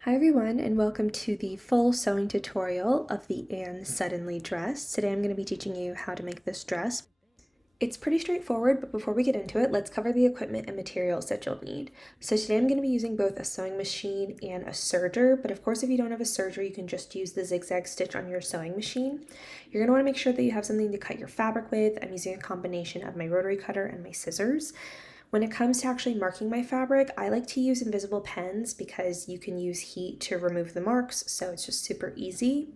Hi everyone, and welcome to the full sewing tutorial of the Anne Suddenly dress. Today I'm going to be teaching you how to make this dress. It's pretty straightforward, but before we get into it, let's cover the equipment and materials that you'll need. So today I'm going to be using both a sewing machine and a serger, but of course if you don't have a serger, you can just use the zigzag stitch on your sewing machine. You're going to want to make sure that you have something to cut your fabric with. I'm using a combination of my rotary cutter and my scissors. When it comes to actually marking my fabric, I like to use invisible pens because you can use heat to remove the marks, so it's just super easy.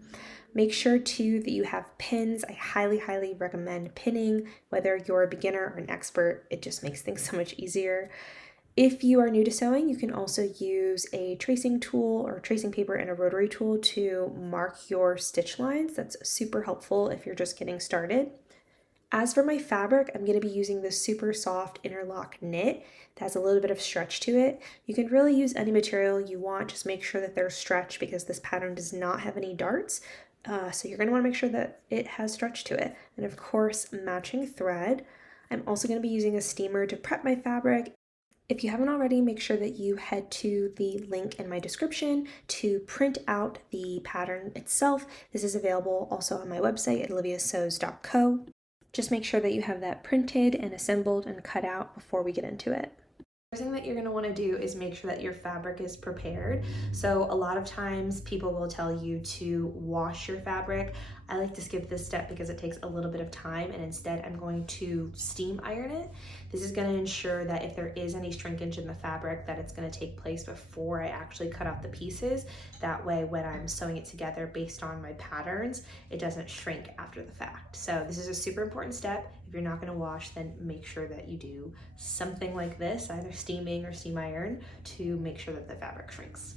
Make sure too that you have pins. I highly recommend pinning, whether you're a beginner or an expert. It just makes things so much easier. If you are new to sewing, you can also use a tracing tool or tracing paper and a rotary tool to mark your stitch lines. That's super helpful if you're just getting started. As for my fabric, I'm going to be using this super soft interlock knit that has a little bit of stretch to it. You can really use any material you want, just make sure that there's stretch because this pattern does not have any darts. So you're going to want to make sure that it has stretch to it. And of course, matching thread. I'm also going to be using a steamer to prep my fabric. If you haven't already, make sure that you head to the link in my description to print out the pattern itself. This is available also on my website at oliviasews.co. Just make sure that you have that printed and assembled and cut out before we get into it. The first thing that you're going to want to do is make sure that your fabric is prepared. So a lot of times people will tell you to wash your fabric. I like to skip this step because it takes a little bit of time, and instead I'm going to steam iron it. This is going to ensure that if there is any shrinkage in the fabric, that it's going to take place before I actually cut out the pieces. That way when I'm sewing it together based on my patterns, it doesn't shrink after the fact. So this is a super important step. If you're not going to wash, then make sure that you do something like this, either steaming or steam iron, to make sure that the fabric shrinks.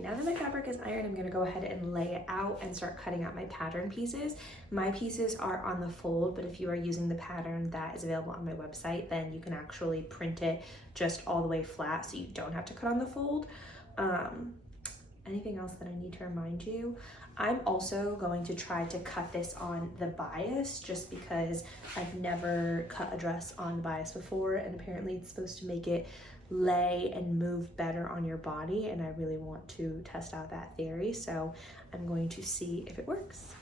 Now that my fabric is ironed, I'm going to go ahead and lay it out and start cutting out my pattern pieces. My pieces are on the fold, but if you are using the pattern that is available on my website, then you can actually print it just all the way flat so you don't have to cut on the fold. Anything else that I need to remind you? I'm also going to try to cut this on the bias just because I've never cut a dress on bias before, and apparently it's supposed to make it lay and move better on your body, and I really want to test out that theory, so I'm going to see if it works.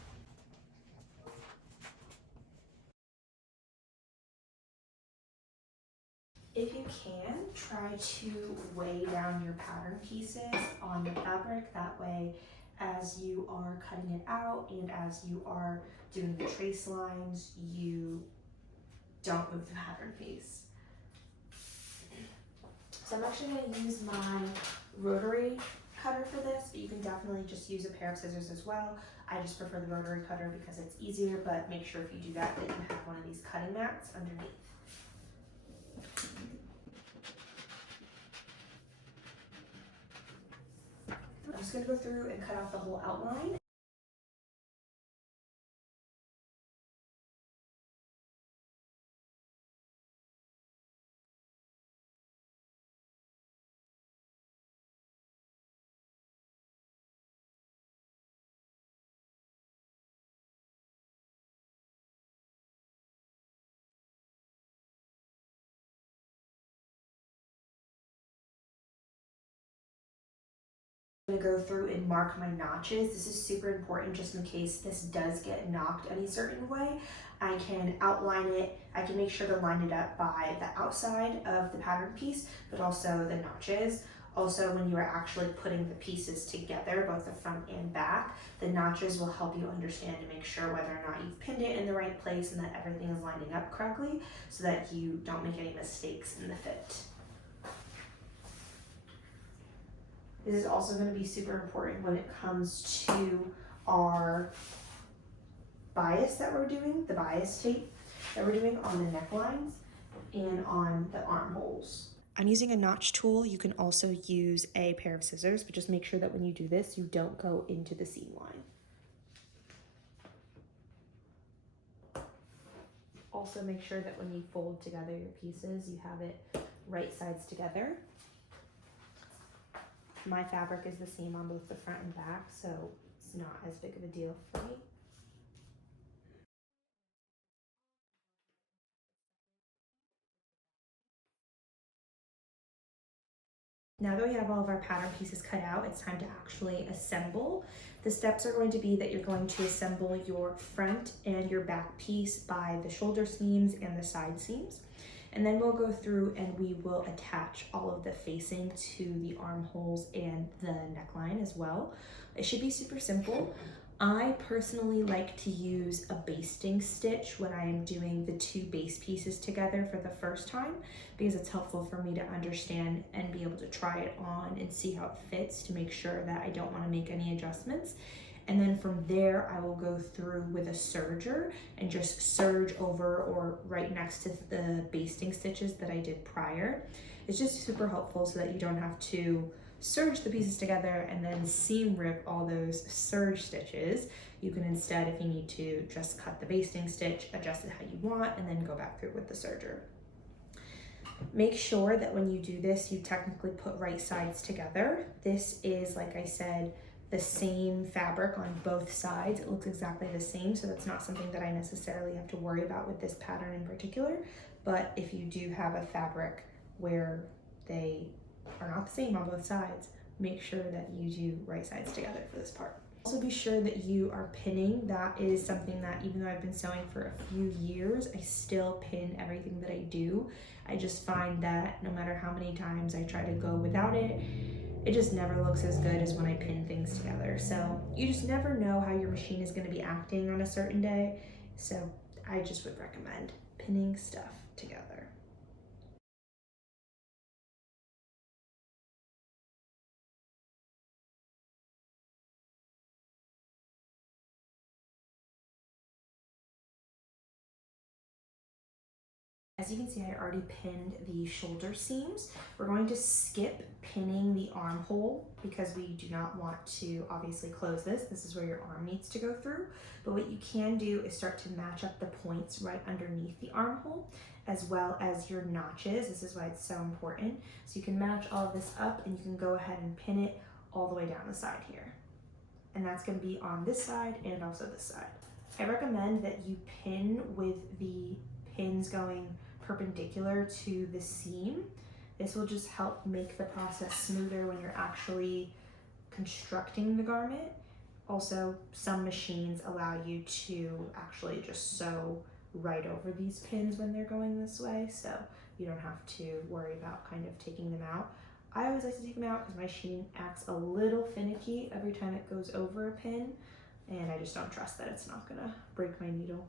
If you can, try to weigh down your pattern pieces on the fabric. That way, as you are cutting it out and as you are doing the trace lines, you don't move the pattern piece. So I'm actually going to use my rotary cutter for this, but you can definitely just use a pair of scissors as well. I just prefer the rotary cutter because it's easier, but make sure if you do that, that you have one of these cutting mats underneath. I'm just going to go through and cut out the whole outline. I'm going to go through and mark my notches. This is super important just in case this does get knocked any certain way. I can outline it, I can make sure to line it up by the outside of the pattern piece, but also the notches. Also, when you are actually putting the pieces together, both the front and back, the notches will help you understand to make sure whether or not you've pinned it in the right place and that everything is lining up correctly so that you don't make any mistakes in the fit. This is also going to be super important when it comes to our bias that we're doing, the bias tape that we're doing on the necklines and on the armholes. I'm using a notch tool. You can also use a pair of scissors, but just make sure that when you do this, you don't go into the seam line. Also make sure that when you fold together your pieces, you have it right sides together. My fabric is the same on both the front and back, so it's not as big of a deal for me. Now that we have all of our pattern pieces cut out, it's time to actually assemble. The steps are going to be that you're going to assemble your front and your back piece by the shoulder seams and the side seams. And then we'll go through and we will attach all of the facing to the armholes and the neckline as well. It should be super simple. I personally like to use a basting stitch when I am doing the two base pieces together for the first time, because it's helpful for me to understand and be able to try it on and see how it fits to make sure that I don't want to make any adjustments. And then from there, I will go through with a serger and just serge over or right next to the basting stitches that I did prior. It's just super helpful so that you don't have to serge the pieces together and then seam rip all those serge stitches. You can instead, if you need to, just cut the basting stitch, adjust it how you want, and then go back through with the serger. Make sure that when you do this, you technically put right sides together. This is, like I said, the same fabric on both sides. It looks exactly the same, so that's not something that I necessarily have to worry about with this pattern in particular. But if you do have a fabric where they are not the same on both sides, make sure that you do right sides together for this part. Also be sure that you are pinning. That is something that, even though I've been sewing for a few years, I still pin everything that I do. I just find that no matter how many times I try to go without it, it just never looks as good as when I pin things together. So you just never know how your machine is going to be acting on a certain day. So I just would recommend pinning stuff together. As you can see, I already pinned the shoulder seams. We're going to skip pinning the armhole because we do not want to obviously close this. This is where your arm needs to go through. But what you can do is start to match up the points right underneath the armhole, as well as your notches. This is why it's so important. So you can match all of this up and you can go ahead and pin it all the way down the side here. And that's going to be on this side and also this side. I recommend that you pin with the pins going perpendicular to the seam. This will just help make the process smoother when you're actually constructing the garment. Also, some machines allow you to actually just sew right over these pins when they're going this way, so you don't have to worry about kind of taking them out. I always like to take them out because my machine acts a little finicky every time it goes over a pin, and I just don't trust that it's not gonna break my needle.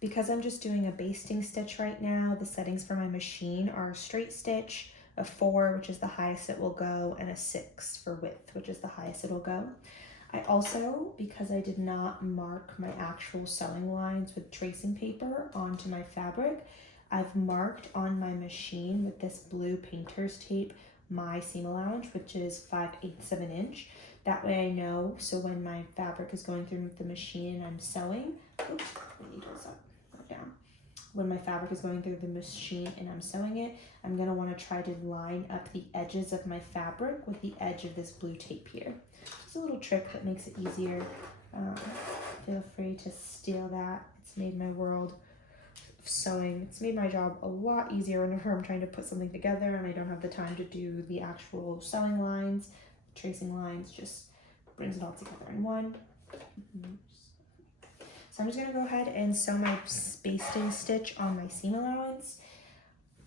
Because I'm just doing a basting stitch right now, the settings for my machine are a straight stitch, a 4, which is the highest it will go, and a 6 for width, which is the highest it'll go. I also, because I did not mark my actual sewing lines with tracing paper onto my fabric, I've marked on my machine with this blue painter's tape my seam allowance, which is 5/8 of an inch. That way I know, so when my fabric is going through the machine and I'm sewing, oops, my needle's up. Down. When my fabric is going through the machine and I'm sewing it, I'm going to want to try to line up the edges of my fabric with the edge of this blue tape here. It's a little trick that makes it easier. Feel free to steal that. It's made my world of sewing. It's made my job a lot easier whenever I'm trying to put something together and I don't have the time to do the actual sewing lines. Tracing lines just brings it all together in one. So I'm just going to go ahead and sew my basting stitch on my seam allowance.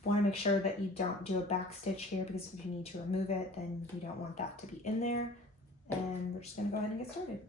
Want to make sure that you don't do a back stitch here, because if you need to remove it, then you don't want that to be in there. And we're just going to go ahead and get started.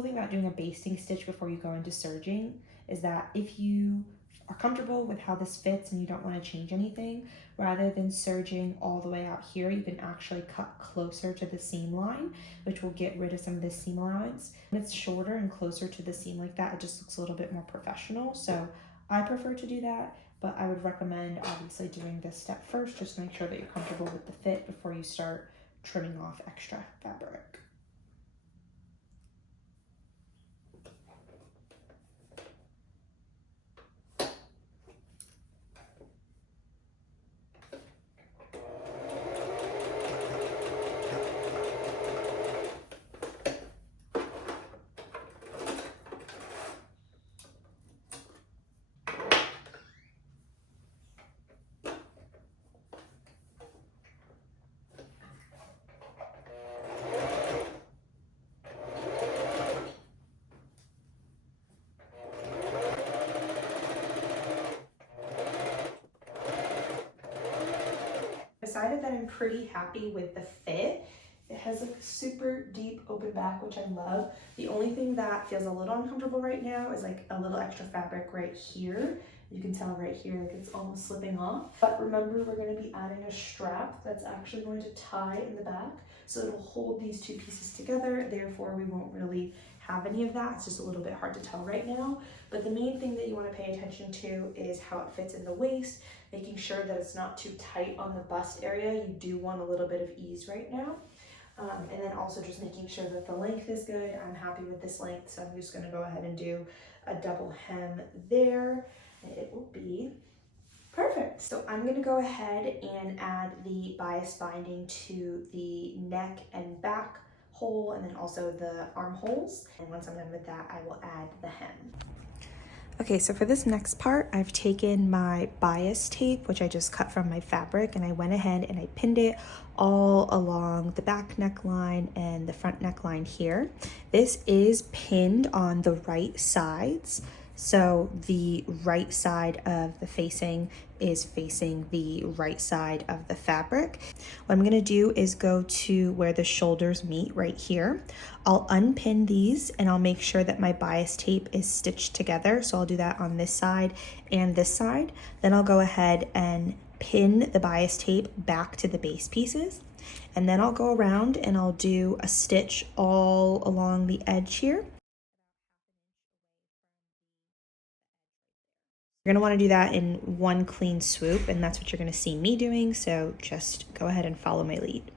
The thing about doing a basting stitch before you go into serging is that if you are comfortable with how this fits and you don't want to change anything, rather than serging all the way out here, you can actually cut closer to the seam line, which will get rid of some of the seam allowance. When it's shorter and closer to the seam like that, it just looks a little bit more professional. So I prefer to do that, but I would recommend obviously doing this step first, just to make sure that you're comfortable with the fit before you start trimming off extra fabric. Decided that I'm pretty happy with the fit. It has like a super deep open back, which I love. The only thing that feels a little uncomfortable right now is like a little extra fabric right here. You can tell right here, like it's almost slipping off. But remember, we're gonna be adding a strap that's actually going to tie in the back. So it'll hold these two pieces together. Therefore, we won't really have any of that. It's just a little bit hard to tell right now. But the main thing that you want to pay attention to is how it fits in the waist, making sure that it's not too tight on the bust area. You do want a little bit of ease right now. And then also just making sure that the length is good. I'm happy with this length, so I'm just gonna go ahead and do a double hem there. And it will be perfect. So I'm gonna go ahead and add the bias binding to the neck and back hole, and then also the armholes. And once I'm done with that, I will add the hem. Okay, so for this next part, I've taken my bias tape, which I just cut from my fabric, and I went ahead and I pinned it all along the back neckline and the front neckline here. This is pinned on the right sides. So the right side of the facing is facing the right side of the fabric. What I'm gonna do is go to where the shoulders meet right here. I'll unpin these and I'll make sure that my bias tape is stitched together. So I'll do that on this side and this side. Then I'll go ahead and pin the bias tape back to the base pieces. And then I'll go around and I'll do a stitch all along the edge here. You're gonna wanna do that in one clean swoop, and that's what you're gonna see me doing, so just go ahead and follow my lead.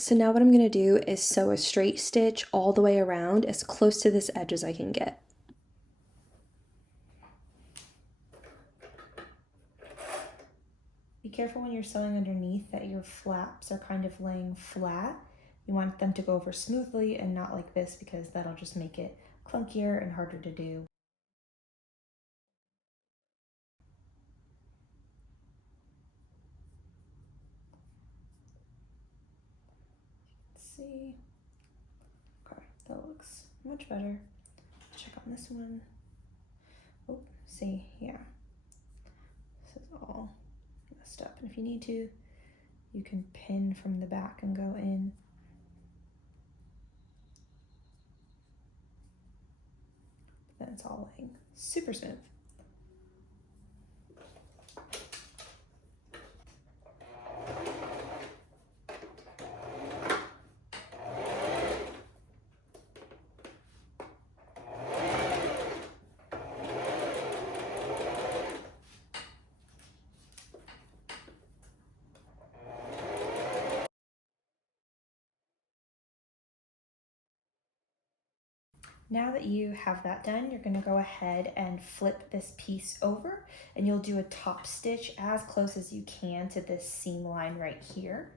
So now what I'm going to do is sew a straight stitch all the way around as close to this edge as I can get. Be careful when you're sewing underneath that your flaps are kind of laying flat. You want them to go over smoothly and not like this, because that'll just make it clunkier and harder to do. Let's see. Okay, that looks much better. Check on this one. Oh, see, yeah. This is all messed up. And if you need to, you can pin from the back and go in. Then it's all laying super smooth. Now that you have that done, you're gonna go ahead and flip this piece over, and you'll do a top stitch as close as you can to this seam line right here.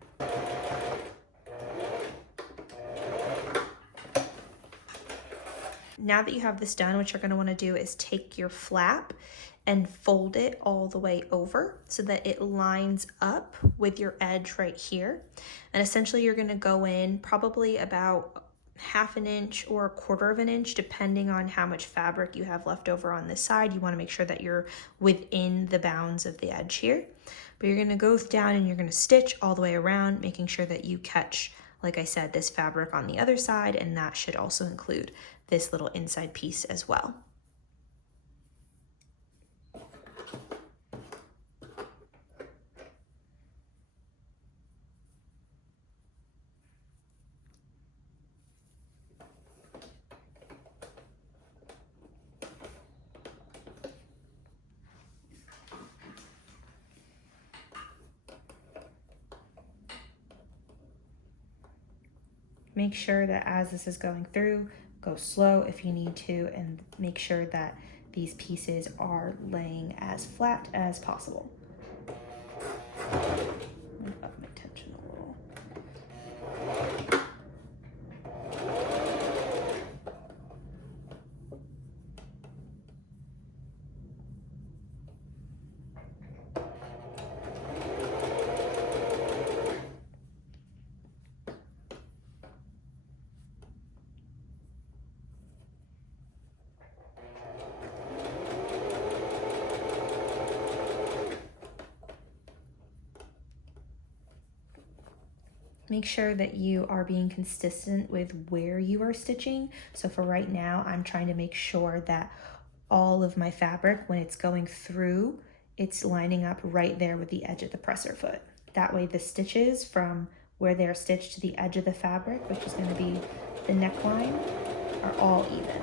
Now that you have this done, what you're gonna wanna do is take your flap and fold it all the way over so that it lines up with your edge right here. And essentially you're gonna go in probably about 1/2 inch or 1/4 inch, depending on how much fabric you have left over on this side. You wanna make sure that you're within the bounds of the edge here. But you're gonna go down and you're gonna stitch all the way around, making sure that you catch, like I said, this fabric on the other side, and that should also include this little inside piece as well. Make sure that as this is going through, go slow if you need to, and make sure that these pieces are laying as flat as possible. Up my tension a little. Make sure that you are being consistent with where you are stitching. So for right now, I'm trying to make sure that all of my fabric, when it's going through, it's lining up right there with the edge of the presser foot. That way the stitches from where they're stitched to the edge of the fabric, which is going to be the neckline, are all even.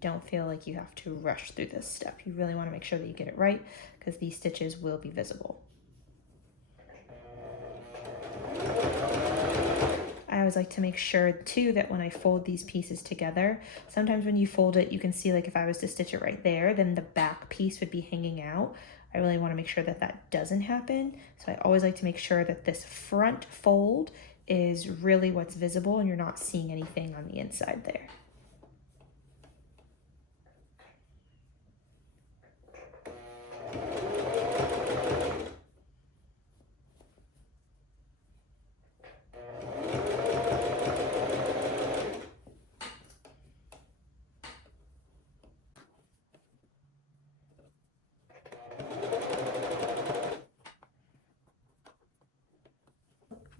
Don't feel like you have to rush through this step. You really want to make sure that you get it right, because these stitches will be visible. I always like to make sure too that when I fold these pieces together, sometimes when you fold it, you can see, like if I was to stitch it right there, then the back piece would be hanging out. I really want to make sure that that doesn't happen. So I always like to make sure that this front fold is really what's visible and you're not seeing anything on the inside there.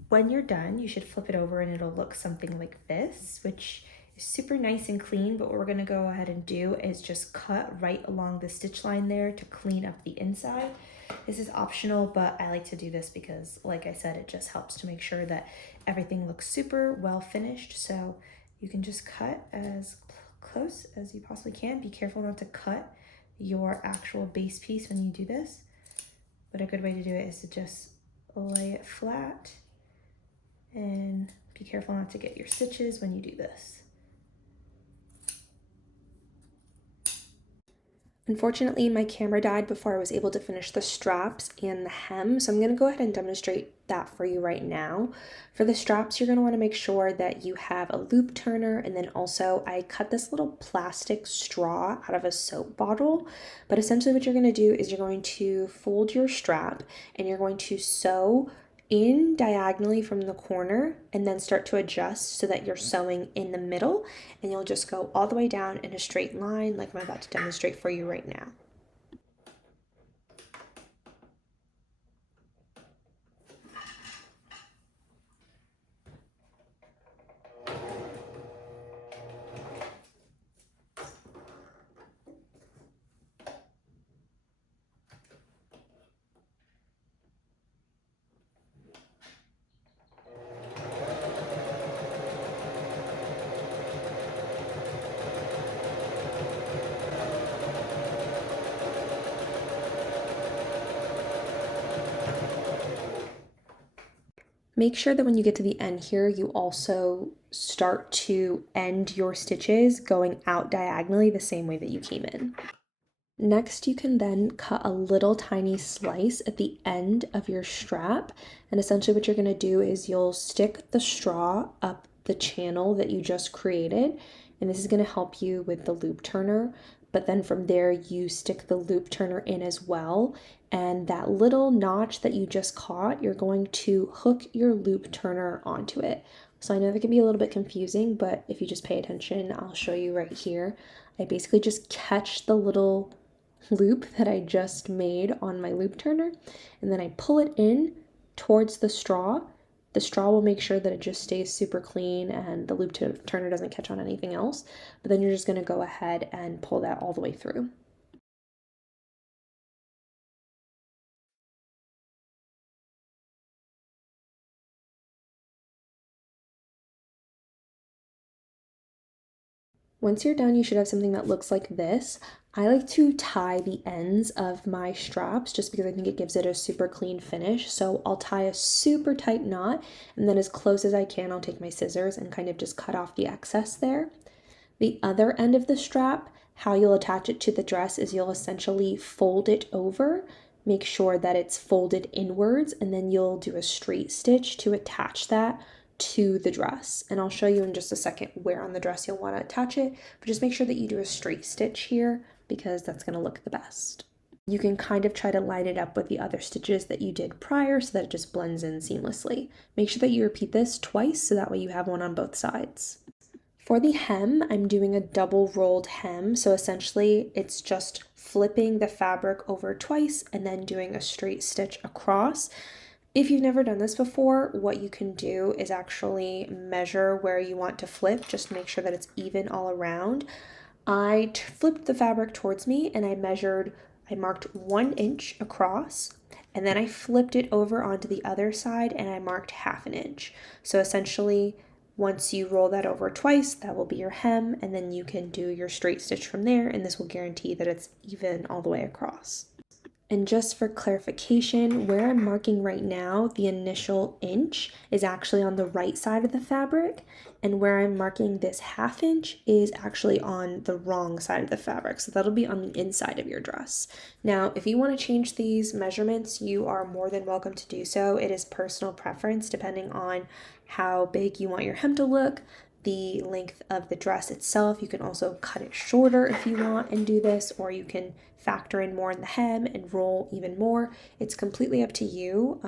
When you're done, you should flip it over and it'll look something like this, which is super nice and clean. But what we're gonna go ahead and do is just cut right along the stitch line there to clean up the inside. This is optional, but I like to do this because, like I said, it just helps to make sure that everything looks super well finished. So you can just cut as close as you possibly can. Be careful not to cut your actual base piece when you do this, but a good way to do it is to just lay it flat and be careful not to get your stitches when you do this. Unfortunately, my camera died before I was able to finish the straps and the hem, so I'm going to go ahead and demonstrate that for you right now. For the straps, you're going to want to make sure that you have a loop turner, and then also I cut this little plastic straw out of a soap bottle. But essentially what you're going to do is you're going to fold your strap and you're going to sew in diagonally from the corner and then start to adjust so that you're sewing in the middle, and you'll just go all the way down in a straight line like I'm about to demonstrate for you right now. Make sure that when you get to the end here, you also start to end your stitches going out diagonally the same way that you came in. Next, you can then cut a little tiny slice at the end of your strap. And essentially what you're going to do is you'll stick the straw up the channel that you just created. And this is going to help you with the loop turner. But then from there, you stick the loop turner in as well. And that little notch that you just caught, you're going to hook your loop turner onto it. So I know that can be a little bit confusing, but if you just pay attention, I'll show you right here. I basically just catch the little loop that I just made on my loop turner, and then I pull it in towards the straw. The straw will make sure that it just stays super clean and the loop turner doesn't catch on anything else, but then you're just going to go ahead and pull that all the way through. Once you're done, you should have something that looks like this. I like to tie the ends of my straps just because I think it gives it a super clean finish. So I'll tie a super tight knot, and then as close as I can, I'll take my scissors and kind of just cut off the excess there. The other end of the strap, how you'll attach it to the dress is you'll essentially fold it over, make sure that it's folded inwards, and then you'll do a straight stitch to attach that to the dress. And I'll show you in just a second where on the dress you'll want to attach it, but just make sure that you do a straight stitch here because that's going to look the best. You can kind of try to line it up with the other stitches that you did prior so that it just blends in seamlessly. Make sure that you repeat this twice so that way you have one on both sides. For the hem, I'm doing a double rolled hem, so essentially it's just flipping the fabric over twice and then doing a straight stitch across. If you've never done this before, what you can do is actually measure where you want to flip, just make sure that it's even all around. I flipped the fabric towards me and I marked 1 inch across, and then I flipped it over onto the other side and I marked 1/2 inch. So essentially, once you roll that over twice, that will be your hem, and then you can do your straight stitch from there, and this will guarantee that it's even all the way across. And just for clarification, where I'm marking right now, the initial inch is actually on the right side of the fabric, and where I'm marking this 1/2 inch is actually on the wrong side of the fabric. So that'll be on the inside of your dress. Now, if you want to change these measurements, you are more than welcome to do so. It is personal preference depending on how big you want your hem to look, the length of the dress itself. You can also cut it shorter if you want and do this, or you can factor in more in the hem and roll even more. It's completely up to you,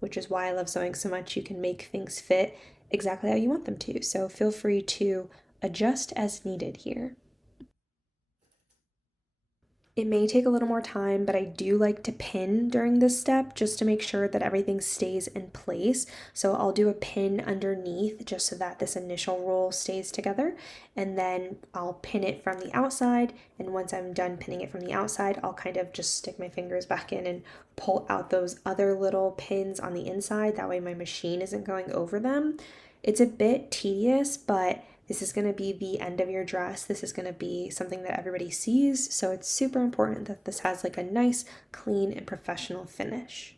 which is why I love sewing so much. You can make things fit exactly how you want them to, so feel free to adjust as needed here. It may take a little more time, but I do like to pin during this step just to make sure that everything stays in place. So I'll do a pin underneath just so that this initial roll stays together, and then I'll pin it from the outside. And once I'm done pinning it from the outside, I'll kind of just stick my fingers back in and pull out those other little pins on the inside. That way my machine isn't going over them. It's a bit tedious, but this is going to be the end of your dress. This is going to be something that everybody sees. So it's super important that this has like a nice, clean, and professional finish.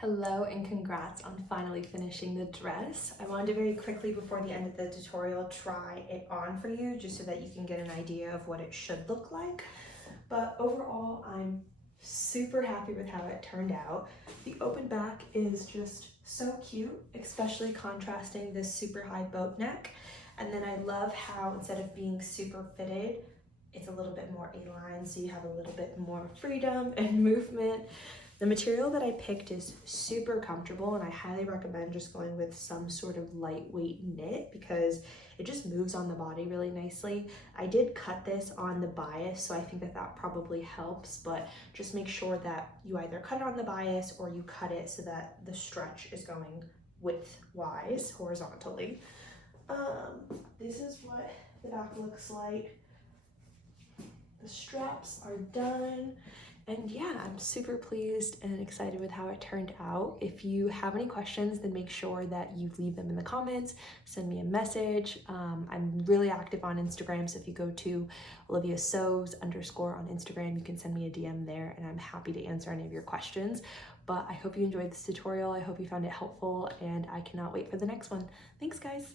Hello and congrats on finally finishing the dress. I wanted to very quickly before the end of the tutorial try it on for you just so that you can get an idea of what it should look like. But overall, I'm super happy with how it turned out. The open back is just so cute, especially contrasting this super high boat neck. And then I love how instead of being super fitted, it's a little bit more A-line, so you have a little bit more freedom and movement. The material that I picked is super comfortable, and I highly recommend just going with some sort of lightweight knit because it just moves on the body really nicely. I did cut this on the bias, so I think that that probably helps, but just make sure that you either cut it on the bias or you cut it so that the stretch is going width-wise, horizontally. This is what the back looks like. The straps are done. And yeah, I'm super pleased and excited with how it turned out. If you have any questions, then make sure that you leave them in the comments, send me a message. I'm really active on Instagram, so if you go to Olivia Sews _ on Instagram, you can send me a DM there and I'm happy to answer any of your questions. But I hope you enjoyed this tutorial. I hope you found it helpful and I cannot wait for the next one. Thanks guys.